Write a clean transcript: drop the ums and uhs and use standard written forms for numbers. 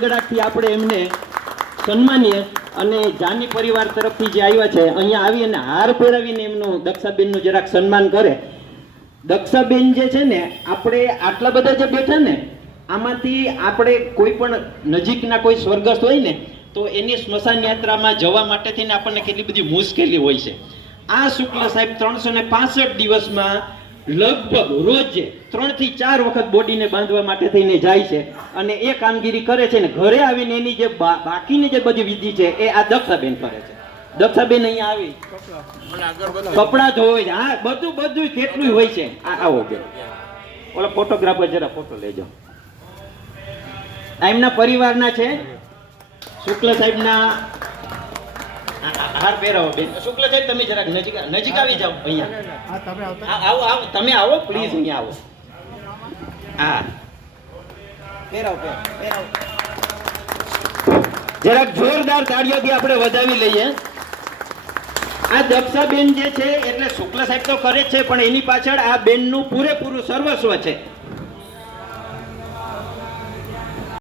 ગળાથી આપણે એમને સન્માનીએ અને જાની પરિવાર તરફથી જે આવ્યા છે અહીંયા આવી અને હાર પહેરાવીને એમનું દક્ષાબેનનું જરાક સન્માન કરે. દક્ષાબેન જે છે ને, આપણે આટલા બધા જે બેઠા ને આમાંથી આપણે કોઈ પણ નજીકના કોઈ સ્વર્ગસ્થ હોય ને તો એની સ્મશાન યાત્રામાં જવા માટે થઈને આપણને કેટલી બધી મુશ્કેલી હોય છે. આ શુક્લ સાહેબ 365 દિવસમાં લગભગ રોજે 3 થી 4 વખત બોડીને બાંધવા માટે થઈને જાય છે અને એ કામગીરી કરે છે ને ઘરે આવીને એની જે બાકીની જે બધી વિધિ છે એ આ દક્ષાબેન કરે છે. દક્ષાબેન અહીંયા આવી કપડા ધોવે છે. હા, બધું કેટલું હોય છે. આવો કે ઓલા ફોટોગ્રાફર જરા ફોટો લેજો. આ એમના પરિવારના છે. શુક્લ સાહેબના હાર પહેરાવો બેન. શુક્લ સાહેબ તમે જરાક નજીક આવી જાઓ અહીંયા. આવો તમે આવો પ્લીઝ અહીંયા આવો. હા, પહેરાવો. જરાક જોરદાર તાળીઓથી આપણે વધાવી લઈએ. આ દક્ષાબેન જે છે એટલે શુક્લ સાહેબ તો કરે જ છે પણ એની પાછળ આ બેનનું પૂરેપૂરું સર્વસ્વ છે.